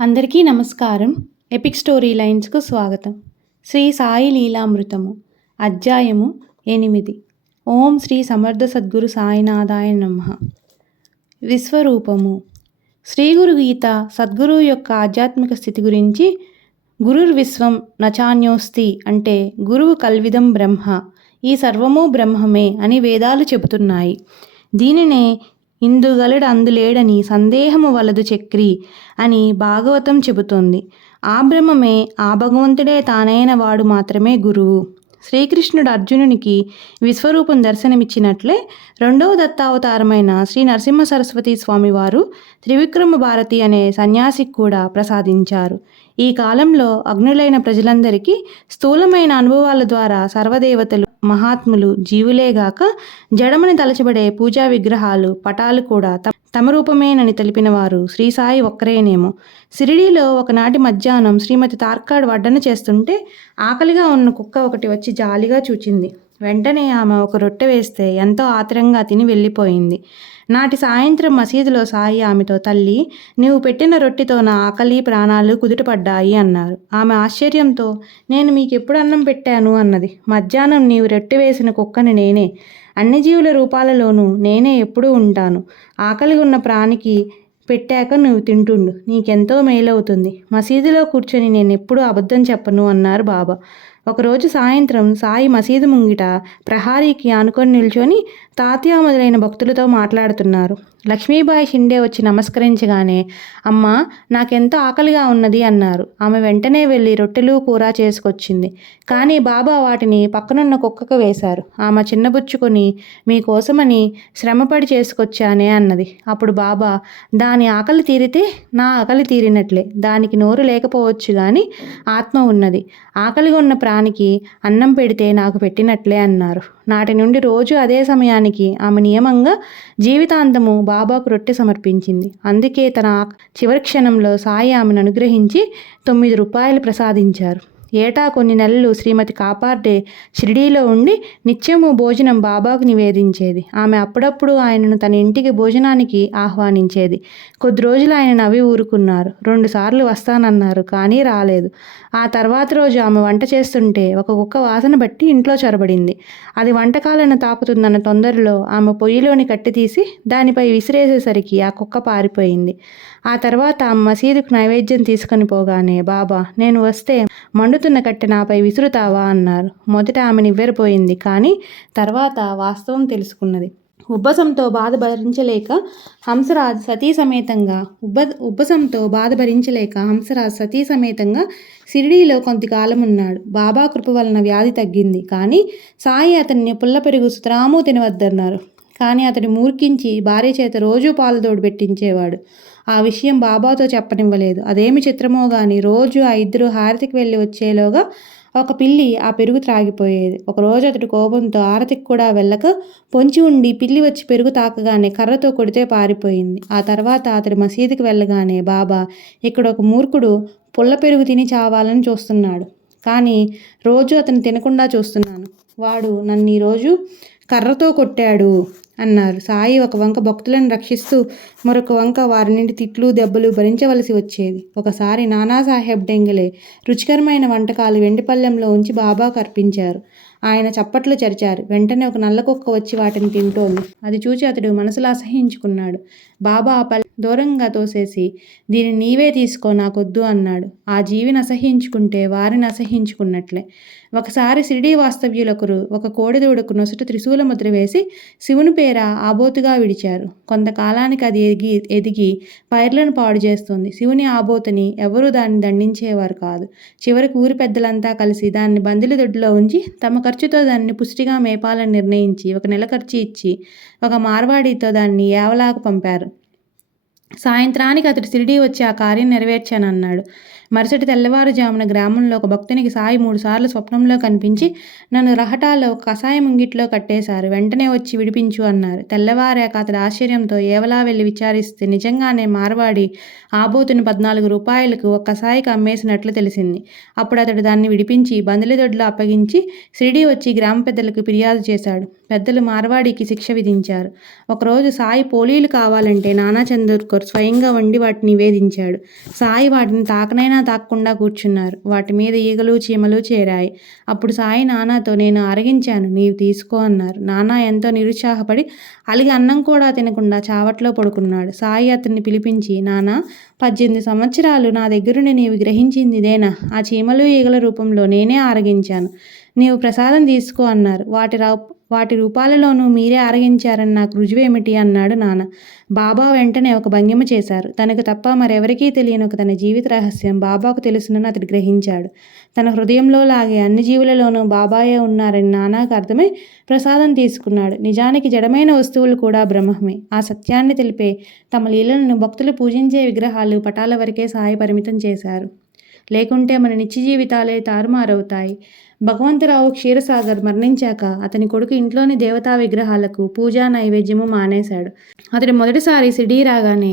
అందరికీ నమస్కారం. Epic story లైన్స్‌కు స్వాగతం. శ్రీ సాయి లీలామృతము అధ్యాయము 8. ఓం శ్రీ సమర్థ సద్గురు సాయినాథాయ నమః. విశ్వరూపము. శ్రీ గురు గీత సద్గురువు యొక్క ఆధ్యాత్మిక స్థితి గురించి గురుర్విశ్వం నచాన్యోస్తి అంటే గురువు కల్విదం బ్రహ్మ, ఈ సర్వము బ్రహ్మమే అని వేదాలు చెబుతున్నాయి. దీనినే ఇందుగలడు అందులేడని సందేహము వలదు చక్రి అని భాగవతం చెబుతోంది. ఆ బ్రహ్మమే, ఆ భగవంతుడే తానైన వాడు మాత్రమే గురువు. శ్రీకృష్ణుడు అర్జునునికి విశ్వరూపం దర్శనమిచ్చినట్లే రెండవ దత్తావతారమైన శ్రీ నరసింహ సరస్వతి స్వామివారు త్రివిక్రమ భారతి అనే సన్యాసికి కూడా ప్రసాదించారు. ఈ కాలంలో అగ్నులైన ప్రజలందరికీ స్థూలమైన అనుభవాల ద్వారా సర్వదేవతలు, మహాత్ములు, జీవులేగాక జడమని తలచబడే పూజా విగ్రహాలు, పటాలు కూడా తమ రూపమేనని తెలిపిన వారు శ్రీ సాయి ఒక్కరేనేమో. షిరిడీలో ఒకనాటి మధ్యాహ్నం శ్రీమతి తార్కాడ్ వడ్డన చేస్తుంటే ఆకలిగా ఉన్న కుక్క ఒకటి వచ్చి జాలిగా చూచింది. వెంటనే ఆమె ఒక రొట్టె వేస్తే ఎంతో ఆత్రంగా తిని వెళ్ళిపోయింది. నాటి సాయంత్రం మసీదులో సాయి ఆమెతో, తల్లి, నీవు పెట్టిన రొట్టెతో నా ఆకలి ప్రాణాలు కుదుటపడ్డాయి అన్నారు. ఆమె ఆశ్చర్యంతో, నేను మీకెప్పుడు అన్నం పెట్టాను అన్నది. మధ్యాహ్నం నీవు రొట్టె వేసిన కుక్కని నేనే. అన్ని జీవుల రూపాలలోనూ నేనే ఎప్పుడూ ఉంటాను. ఆకలి ఉన్న ప్రాణికి పెట్టాక నువ్వు తింటుండు, నీకెంతో మేలవుతుంది. మసీదులో కూర్చొని నేనెప్పుడూ అబద్ధం చెప్పను అన్నారు బాబా. ఒకరోజు సాయంత్రం సాయి మసీదు ముంగిట ప్రహారీకి ఆనుకొని నిల్చొని తాత్యా మొదలైన భక్తులతో మాట్లాడుతున్నారు. లక్ష్మీబాయి షిండే వచ్చి నమస్కరించగానే, అమ్మా, నాకెంతో ఆకలిగా ఉన్నది అన్నారు. ఆమె వెంటనే వెళ్ళి రొట్టెలు కూర చేసుకొచ్చింది. కానీ బాబా వాటిని పక్కనున్న కుక్కకు వేశారు. ఆమె చిన్నబుచ్చుకొని, మీకోసమని శ్రమపడి చేసుకొచ్చానే అన్నది. అప్పుడు బాబా, దాని ఆకలి తీరితే నా ఆకలి తీరినట్లే. దానికి నోరు లేకపోవచ్చు కానీ ఆత్మ ఉన్నది. ఆకలిగా ఉన్న ప్రాణికి అన్నం పెడితే నాకు పెట్టినట్లే అన్నారు. నాటి నుండి రోజు అదే సమయానికి ఆమె నియమంగా జీవితాంతము బాబాకు రొట్టె సమర్పించింది. అందుకే తన చివరి క్షణంలో సాయి ఆమెను అనుగ్రహించి 9 రూపాయలు ప్రసాదించారు. ఏటా కొన్ని నెలలు శ్రీమతి కాపార్డే షిరిడీలో ఉండి నిత్యము భోజనం బాబాకు నివేదించేది. ఆమె అప్పుడప్పుడు ఆయనను తన ఇంటికి భోజనానికి ఆహ్వానించేది. కొద్ది రోజులు ఆయన నవ్వి ఊరుకున్నారు. 2 సార్లు వస్తానన్నారు, కానీ రాలేదు. ఆ తర్వాత రోజు ఆమె వంట చేస్తుంటే ఒక కుక్క వాసన బట్టి ఇంట్లో చొరబడింది. అది వంటకాలను తాకుతుందన్న తొందరలో ఆమె పొయ్యిలోని కట్టె తీసి దానిపై విసిరేసేసరికి ఆ కుక్క పారిపోయింది. ఆ తర్వాత మసీదుకు నైవేద్యం తీసుకొని పోగానే బాబా, నేను వస్తే మండుతున్న కట్టె నాపై విసురుతావా అన్నారు. మొదట ఆమె నివ్వెరపోయింది, కానీ తర్వాత వాస్తవం తెలుసుకున్నది. ఉబ్బసంతో బాధ భరించలేక హంసరాజ్ సతీ సమేతంగా షిరిడీలో కొంతకాలం ఉన్నాడు. బాబా కృప వలన వ్యాధి తగ్గింది. కానీ సాయి అతన్ని పుల్ల పెరుగు సుతరాము తినవద్దన్నారు. కానీ అతడి మూర్ఖించి భార్య చేత రోజూ పాలతోడు పెట్టించేవాడు. ఆ విషయం బాబాతో చెప్పనివ్వలేదు. అదేమి చిత్రమో గాని రోజు ఆ ఇద్దరు హారతికి వెళ్ళి వచ్చేలోగా ఒక పిల్లి ఆ పెరుగు త్రాగిపోయేది. ఒకరోజు అతడి కోపంతో హారతికి కూడా వెళ్ళక పొంచి ఉండి పిల్లి వచ్చి పెరుగు తాకగానే కర్రతో కొడితే పారిపోయింది. ఆ తర్వాత అతడి మసీదుకి వెళ్ళగానే, బాబా, ఇక్కడ ఒక మూర్ఖుడు పుల్ల పెరుగు తిని చావాలని చూస్తున్నాడు, కానీ రోజు అతను తినకుండా చూస్తున్నాను. వాడు నన్ను ఈరోజు కర్రతో కొట్టాడు అన్నారు. సాయి ఒక వంక భక్తులను రక్షిస్తూ మరొక వంక వారి నుండి తిట్లు, దెబ్బలు భరించవలసి వచ్చేది. ఒకసారి నానాసాహెబ్ డెంగలే రుచికరమైన వంటకాలు వెండిపళ్ళెంలో ఉంచి బాబాకు అర్పించారు. ఆయన చప్పట్లు చరిచారు. వెంటనే ఒక నల్ల కుక్క వచ్చి వాటిని తింటోంది. అది చూచి అతడు మనసులో అసహ్యించుకున్నాడు. బాబా ఆ పళ్ళెం దూరంగా తోసేసి, దీన్ని నీవే తీసుకో, నాకొద్దు అన్నాడు. ఆ జీవిని అసహ్యించుకుంటే వారిని అసహ్యించుకున్నట్లే. ఒకసారి షిరిడీ వాస్తవ్యులొకరు ఒక కోడెదూడకు నొసట త్రిశూల ముద్ర వేసి శివుని పేర ఆబోతుగా విడిచారు. కొంతకాలానికి అది ఎదిగి పైర్లను పాడు చేస్తుంది. శివుని ఆబోతుని ఎవరూ దాన్ని దండించేవారు కాదు. చివరికి ఊరి పెద్దలంతా కలిసి దాన్ని బందిలి దొడ్లో ఉంచి తమ ఖర్చుతో దాన్ని పుష్టిగా మేపాలని నిర్ణయించి 1 నెల ఖర్చు ఇచ్చి ఒక మార్వాడితో దాన్ని ఏవలాకు పంపారు. సాయంత్రానికి అతడు షిరిడీ వచ్చి ఆ కార్యం నెరవేర్చానన్నాడు. మరుసటి తెల్లవారుజామున గ్రామంలో ఒక భక్తునికి సాయి 3 సార్లు స్వప్నంలో కనిపించి, నన్ను రహటాలో కషాయం ముంగిట్లో కట్టేశారు, వెంటనే వచ్చి విడిపించు అన్నారు. తెల్లవారాక అతడు ఆశ్చర్యంతో ఏవలా వెళ్ళి విచారిస్తే నిజంగానే మార్వాడి ఆబోతుని 14 రూపాయలకు ఒక కషాయికి అమ్మేసినట్లు తెలిసింది. అప్పుడు అతడు దాన్ని విడిపించి బందిలిదొడ్లో అప్పగించి షిరిడీ వచ్చి గ్రామ పెద్దలకు ఫిర్యాదు చేశాడు. పెద్దలు మార్వాడికి శిక్ష విధించారు. ఒకరోజు సాయి పోలీలు కావాలంటే నానా చందోర్కర్ స్వయంగా వండి వాటిని నివేదించాడు. సాయి వాటిని తాకనైనా తాకకుండా కూర్చున్నారు. వాటి మీద ఈగలు చీమలు చేరాయి. అప్పుడు సాయి నానాతో, నేను ఆరగించాను, నీవు తీసుకో అన్నారు. నానా ఎంతో నిరుత్సాహపడి అలిగి అన్నం కూడా తినకుండా చావట్లో పడుకున్నాడు. సాయి అతన్ని పిలిపించి, నానా, 18 సంవత్సరాలు నా దగ్గరుండి నీవు గ్రహించింది ఇదేనా? ఆ చీమలు ఈగల రూపంలో నేనే ఆరగించాను. నీవు ప్రసాదం తీసుకో అన్నారు. వాటి రూపాలలోనూ మీరే ఆరగించారని నాకు రుజువేమిటి అన్నాడు నాన్న. బాబా వెంటనే ఒక భంగిమ చేశారు. తనకు తప్ప మరెవరికీ తెలియని ఒక తన జీవిత రహస్యం బాబాకు తెలుసునని అతడు గ్రహించాడు. తన హృదయంలో లాగే అన్ని జీవులలోనూ బాబాయే ఉన్నారని నానాకు అర్థమై ప్రసాదం తీసుకున్నాడు. నిజానికి జడమైన వస్తువులు కూడా బ్రహ్మమే. ఆ సత్యాన్ని తెలిపే తమ లీలలను భక్తులు పూజించే విగ్రహాలు, పటాల వరకే సాయి పరిమితం చేశారు. లేకుంటే మన నిత్య జీవితాలే తారుమారవుతాయి. భగవంతరావు క్షీరసాగర్ మరణించాక అతని కొడుకు ఇంట్లోని దేవతా విగ్రహాలకు పూజా నైవేద్యము మానేశాడు. అతడు మొదటిసారి షిరిడీ రాగానే,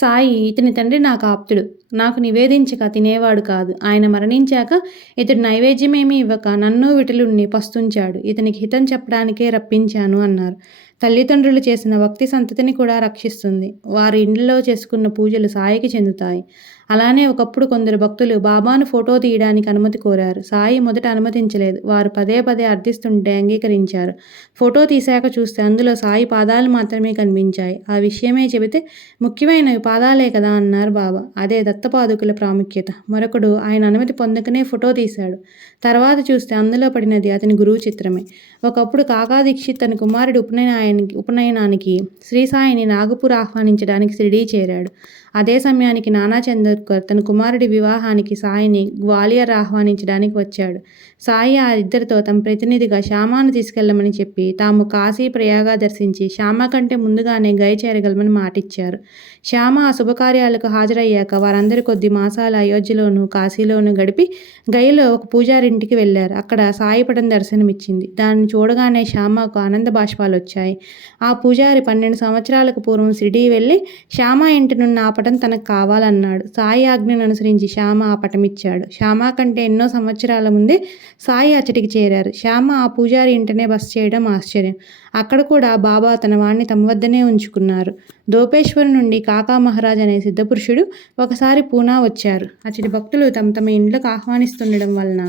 సాయి, ఇతని తండ్రి నాకు ఆప్తుడు, నాకు నివేదించక తినేవాడు కాదు. ఆయన మరణించాక ఇతడు నైవేద్యమేమీ ఇవ్వక నన్ను విఠలుణ్ణి పస్తుంచాడు. ఇతనికి హితం చెప్పడానికే రప్పించాను అన్నారు. తల్లిదండ్రులు చేసిన భక్తి సంతతిని కూడా రక్షిస్తుంది. వారి ఇండ్లలో చేసుకున్న పూజలు సాయికి చెందుతాయి. అలానే ఒకప్పుడు కొందరు భక్తులు బాబాను ఫోటో తీయడానికి అనుమతి కోరారు. సాయి మొదట అనుమతించలేదు. వారు పదే పదే అర్థిస్తుంటే అంగీకరించారు. ఫోటో తీశాక చూస్తే అందులో సాయి పాదాలు మాత్రమే కనిపించాయి. ఆ విషయమే చెబితే, ముఖ్యమైనవి పాదాలే కదా అన్నారు బాబా. అదే దత్తపాదుకుల ప్రాముఖ్యత. మరొకడు ఆయన అనుమతి పొందకనే ఫోటో తీశాడు. తర్వాత చూస్తే అందులో పడినది అతని గురువు చిత్రమే. ఒకప్పుడు కాకా దీక్షిత్ తన కుమారుడి ఉపనయనానికి శ్రీ సాయిని నాగపూర్ ఆహ్వానించడానికి షిరిడీ చేరాడు. అదే సమయానికి నానా చందోర్కర్ తన కుమారుడి వివాహానికి సాయిని గ్వాలియర్ ఆహ్వానించడానికి వచ్చాడు. సాయి ఆ ఇద్దరితో తమ ప్రతినిధిగా శ్యామాను తీసుకెళ్లమని చెప్పి తాము కాశీ ప్రయాగ దర్శించి శ్యామ కంటే ముందుగానే గయ చేరగలమని మాటిచ్చారు. శ్యామ ఆ శుభకార్యాలకు హాజరయ్యాక వారందరూ కొద్ది మాసాలు అయోధ్యలోనూ కాశీలోనూ గడిపి గయలో ఒక పూజారింటికి వెళ్లారు. అక్కడ సాయి పటం దర్శనమిచ్చింది. దాన్ని చూడగానే శ్యామకు ఆనంద బాష్పాలు వచ్చాయి. ఆ పూజారి 12 సంవత్సరాలకు పూర్వం షిరిడీ వెళ్ళి శ్యామ ఇంటి నున్న ఆ పటం తనకు కావాలన్నాడు. సాయి ఆజ్ఞను అనుసరించి శ్యామ ఆ పటమిచ్చాడు. శ్యామ కంటే ఎన్నో సంవత్సరాల ముందే సాయి అచ్చటికి చేరారు. శ్యామ ఆ పూజారి ఇంటనే బస చేయడం ఆశ్చర్యం. అక్కడ కూడా బాబా తన వాణ్ణి తమ వద్దనే ఉంచుకున్నారు. దోపేశ్వర్ నుండి కాకా మహారాజ్ అనే సిద్ధపురుషుడు ఒకసారి పూనా వచ్చారు. అచ్చటి భక్తులు తమ తమ ఇండ్లకు ఆహ్వానిస్తుండడం వలన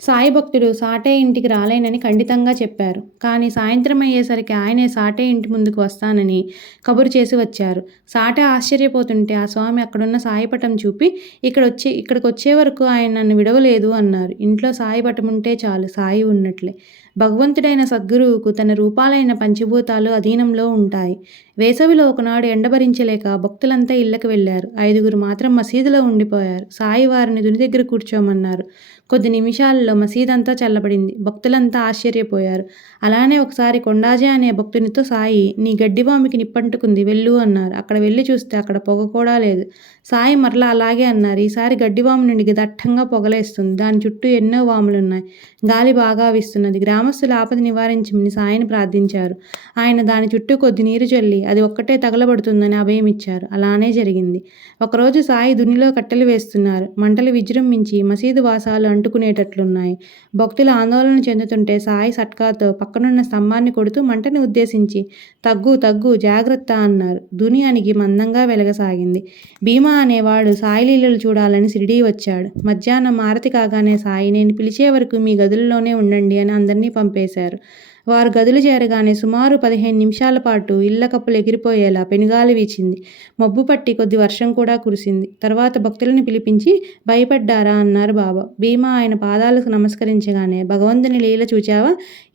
సాయి భక్తుడు సాటే ఇంటికి రాలేనని ఖండితంగా చెప్పారు. కానీ సాయంత్రం అయ్యేసరికి ఆయనే సాటే ఇంటి ముందుకు వస్తానని కబురు చేసి వచ్చారు. సాటే ఆశ్చర్యపోతుంటే ఆ స్వామి అక్కడున్న సాయి పటం చూపి, ఇక్కడికి వచ్చే వరకు ఆయన నన్ను విడవలేదు అన్నారు. ఇంట్లో సాయి పటం ఉంటే చాలు, సాయి ఉన్నట్లే. భగవంతుడైన సద్గురువుకు తన రూపాలైన పంచభూతాలు అధీనంలో ఉంటాయి. వేసవిలో ఒకనాడు ఎండభరించలేక భక్తులంతా ఇళ్లకు వెళ్లారు. 5గురు మాత్రం మసీదులో ఉండిపోయారు. సాయి వారిని దుని దగ్గర కూర్చోమన్నారు. కొద్ది నిమిషాలలో మసీదంతా చల్లబడింది. భక్తులంతా ఆశ్చర్యపోయారు. అలానే ఒకసారి కొండాజే అనే భక్తునితో సాయి, నీ గడ్డివామికి నిప్పంటుకుంది, వెళ్ళు అన్నారు. అక్కడ వెళ్ళి చూస్తే అక్కడ పొగ కూడా లేదు. సాయి మరలా అలాగే అన్నారు. ఈసారి గడ్డివాము నుండి దట్టంగా పొగలేస్తుంది. దాని చుట్టూ ఎన్నో వాములున్నాయి. గాలి బాగా వీస్తున్నది. గ్రామస్తుల ఆపద నివారించమని సాయిని ప్రార్థించారు. ఆయన దాని చుట్టూ కొద్ది నీరు చల్లి అది ఒక్కటే తగలబడుతుందని అభయం ఇచ్చారు. అలానే జరిగింది. ఒకరోజు సాయి దునిలో కట్టెలు వేస్తున్నారు. మంటలు విజృంభించి మసీదు వాసాలు అంటుకునేటట్లున్నాయి. భక్తులు ఆందోళన చెందుతుంటే సాయి సట్కాతో పక్కనున్న స్తంభాన్ని కొడుతూ మంటని ఉద్దేశించి, తగ్గు తగ్గు, జాగ్రత్త అన్నారు. దుని అణిగి మందంగా వెలగసాగింది. భీమా అనేవాడు సాయి లీలలు చూడాలని షిరిడీ వచ్చాడు. మధ్యాహ్నం ఆరతి కాగానే సాయి, నేను పిలిచే వరకు మీ గదుల్లోనే ఉండండి అని అందరినీ పంపేశారు. వారు గదులు చేరగానే సుమారు 15 నిమిషాల పాటు ఇళ్ల కప్పులు ఎగిరిపోయేలా పెనుగాలి వీచింది. మబ్బు పట్టి కొద్ది వర్షం కూడా కురిసింది. తర్వాత భక్తులను పిలిపించి, భయపడ్డారా అన్నారు బాబా. భీమా ఆయన పాదాలకు నమస్కరించగానే, భగవంతుని లీల చూచావా,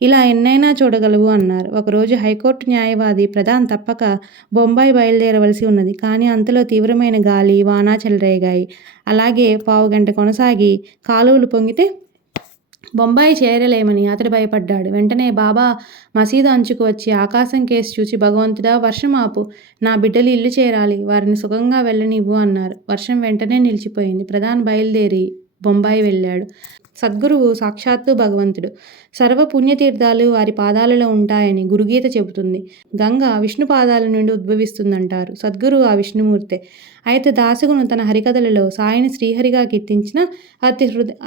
ఇలా ఎన్నైనా చూడగలవు అన్నారు. ఒకరోజు హైకోర్టు న్యాయవాది ప్రధాన్ తప్పక బొంబాయి బయలుదేరవలసి ఉన్నది. కానీ అంతలో తీవ్రమైన గాలి, వాన చెలరేగాయి. అలాగే పావుగంట కొనసాగి కాలువలు పొంగితే బొంబాయి చేరలేమని అతడు భయపడ్డాడు. వెంటనే బాబా మసీదు అంచుకు వచ్చి ఆకాశం కేసి చూచి, భగవంతుడా, వర్షం ఆపు, నా బిడ్డలు ఇల్లు చేరాలి, వారిని సుఖంగా వెళ్ళనివ్వు అన్నారు. వర్షం వెంటనే నిలిచిపోయింది. ప్రధాన్ బయలుదేరి బొంబాయి వెళ్ళాడు. సద్గురువు సాక్షాత్తు భగవంతుడు. సర్వ పుణ్యతీర్థాలు వారి పాదాలలో ఉంటాయని గురుగీత చెబుతుంది. గంగ విష్ణు పాదాల నుండి ఉద్భవిస్తుందంటారు. సద్గురువు ఆ విష్ణుమూర్తే. అయితే దాసగును తన హరికథలలో సాయిని శ్రీహరిగా కీర్తించినా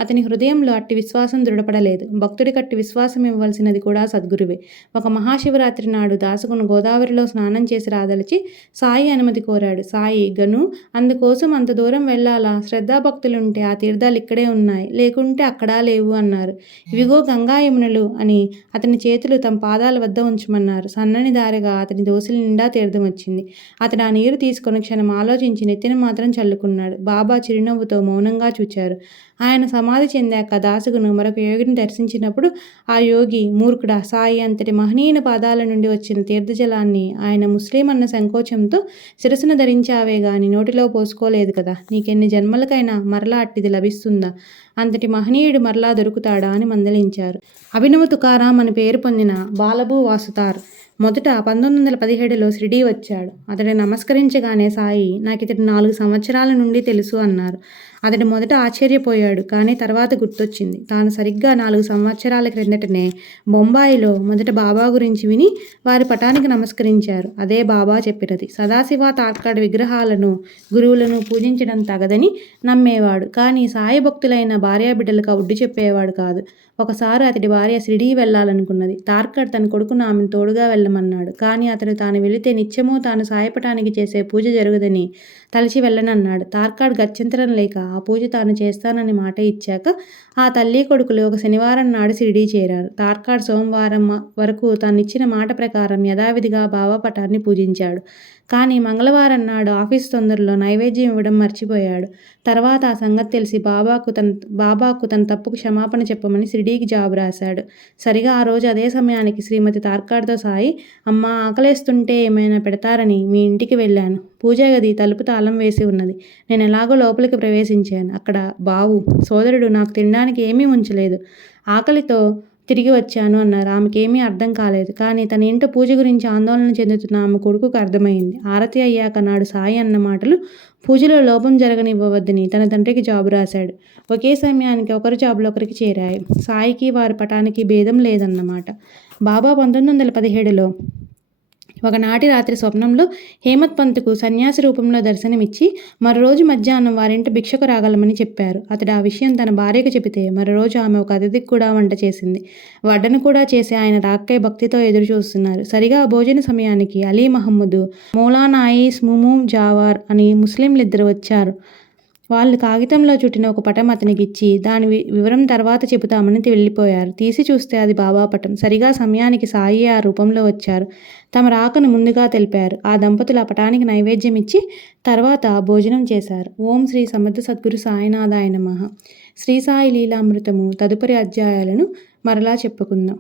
అతని హృదయంలో అట్టి విశ్వాసం దృఢపడలేదు. భక్తుడికి అట్టి విశ్వాసం ఇవ్వవలసినది కూడా సద్గురువే. ఒక మహాశివరాత్రి నాడు దాసగును గోదావరిలో స్నానం చేసి రాదలిచి సాయి అనుమతి కోరాడు. సాయి, గను, అందుకోసం అంత దూరం వెళ్ళాలా? శ్రద్ధాభక్తులుంటే ఆ తీర్థాలు ఇక్కడే ఉన్నాయి, లేకుంటే అక్కడా లేవు అన్నారు. ఇవిగో గంగా యమునలు అని అతని చేతులు తమ పాదాల వద్ద ఉంచమన్నారు. సన్నని దారిగా అతని దోసిలి నిండా తీర్థం వచ్చింది. అతడు ఆ నీరు తీసుకొని క్షణం ఆలోచించి నెత్తిన మాత్రం చల్లుకున్నాడు. బాబా చిరునవ్వుతో మౌనంగా చూచారు. ఆయన సమాధి చెందాక దాసగును మరొక యోగిని దర్శించినప్పుడు ఆ యోగి, మూర్ఖుడా, సాయి అంతటి మహనీయుని పాదాల నుండి వచ్చిన తీర్థజలాన్ని ఆయన ముస్లిం అన్న సంకోచంతో శిరసున ధరించావే గాని నోటిలో పోసుకోలేదు కదా, నీకెన్ని జన్మలకైనా మరలా అట్టిది లభిస్తుందా? అంతటి మహనీయుడు మరలా దొరుకుతాడా అని మందలించారు. అభినవ తుకారాం అని పేరు పొందిన బాలభూ వాసుతార్ మొదట 1917లో షిరిడీ వచ్చాడు. అతడు నమస్కరించగానే సాయి, నాకితడు 4 సంవత్సరాల నుండి తెలుసు అన్నారు. అతడు మొదట ఆశ్చర్యపోయాడు. కానీ తర్వాత గుర్తొచ్చింది. తాను సరిగ్గా 4 సంవత్సరాల క్రిందటనే బొంబాయిలో మొదట బాబా గురించి విని వారి పటానికి నమస్కరించారు. అదే బాబా చెప్పినది. సదాశివ తార్కాడ్ విగ్రహాలను, గురువులను పూజించడం తగదని నమ్మేవాడు. కానీ సాయి భక్తులైన భార్యాబిడ్డలకు ఒడ్డు చెప్పేవాడు కాదు. ఒకసారి అతడి భార్య షిరిడీ వెళ్ళాలనుకున్నది. తార్కాడ్ తన కొడుకును ఆమెను తోడుగా వెళ్ళమన్నాడు. కానీ అతడు తాను వెళితే నిత్యమూ తాను సాయిపటానికి చేసే పూజ జరగదని తలచి వెళ్ళనన్నాడు. తార్కాడ్ గత్యంతరం లేక ఆ పూజ తాను చేస్తానని మాట ఇచ్చాక ఆ తల్లి కొడుకులు ఒక శనివారం నాడు షిరిడీ చేరారు. తార్కాడ్ సోమవారం వరకు తానిచ్చిన మాట ప్రకారం యథావిధిగా బాబా పటాన్ని పూజించాడు. కానీ మంగళవారం నాడు ఆఫీసు తొందరలో నైవేద్యం ఇవ్వడం మర్చిపోయాడు. తర్వాత ఆ సంగతి తెలిసి బాబాకు తన తప్పుకు క్షమాపణ చెప్పమని షిరిడీకి జాబు రాశాడు. సరిగా ఆ రోజు అదే సమయానికి శ్రీమతి తార్కాడ్తో సాయి, అమ్మా, ఆకలేస్తుంటే ఏమైనా పెడతారని మీ ఇంటికి వెళ్ళాను. పూజా గది తలుపు తాళం వేసి ఉన్నది. నేను ఎలాగో లోపలికి ప్రవేశించాను. అక్కడ బావు సోదరుడు నాకు తినడానికి ఏమీ ఉంచలేదు. ఆకలితో తిరిగి వచ్చాను అన్నారు. ఆమెకేమీ అర్థం కాలేదు. కానీ తన ఇంటి పూజ గురించి ఆందోళన చెందుతున్న ఆమె కొడుకుకు అర్థమైంది. ఆరతి అయ్యాక నాడు సాయి అన్న మాటలు పూజలో లోపం జరగనివ్వవద్దని తన తండ్రికి జాబు రాశాడు. ఒకే సమయానికి ఒకరి జాబులు ఒకరికి చేరాయి. సాయికి వారి పటానికి భేదం లేదన్నమాట. బాబా 1917లో ఒకనాటి రాత్రి స్వప్నంలో హేమత్ పంత్కు సన్యాసి రూపంలో దర్శనమిచ్చి మరోరోజు మధ్యాహ్నం వారింటి భిక్షకు రాగలమని చెప్పారు. అతడు ఆ విషయం తన భార్యకు చెబితే మరోరోజు ఆమె ఒక అతిథికి కూడా వంట చేసింది. వడ్డను కూడా చేసి ఆయన రాక్కై భక్తితో ఎదురు చూస్తున్నారు. సరిగా భోజన సమయానికి అలీ మహమ్మద్, మౌలానా ఆయిస్ ముమూమ్ జావార్ అని ముస్లింలిద్దరు వచ్చారు. వాళ్ళు కాగితంలో చుట్టిన ఒక పటం అతనికి ఇచ్చి దాని వివరం తర్వాత చెబుతామని వెళ్ళిపోయారు. తీసి చూస్తే అది బాబా పటం. సరిగా సమయానికి సాయి ఆ రూపంలో వచ్చారు. తమ రాకను ముందుగా తెలిపారు. ఆ దంపతులు ఆ పటానికి నైవేద్యం ఇచ్చి తర్వాత భోజనం చేశారు. ఓం శ్రీ సమర్థ సద్గురు సాయినాథాయ నమః. శ్రీ సాయి లీలామృతము తదుపరి అధ్యాయాలను మరలా చెప్పుకుందాం.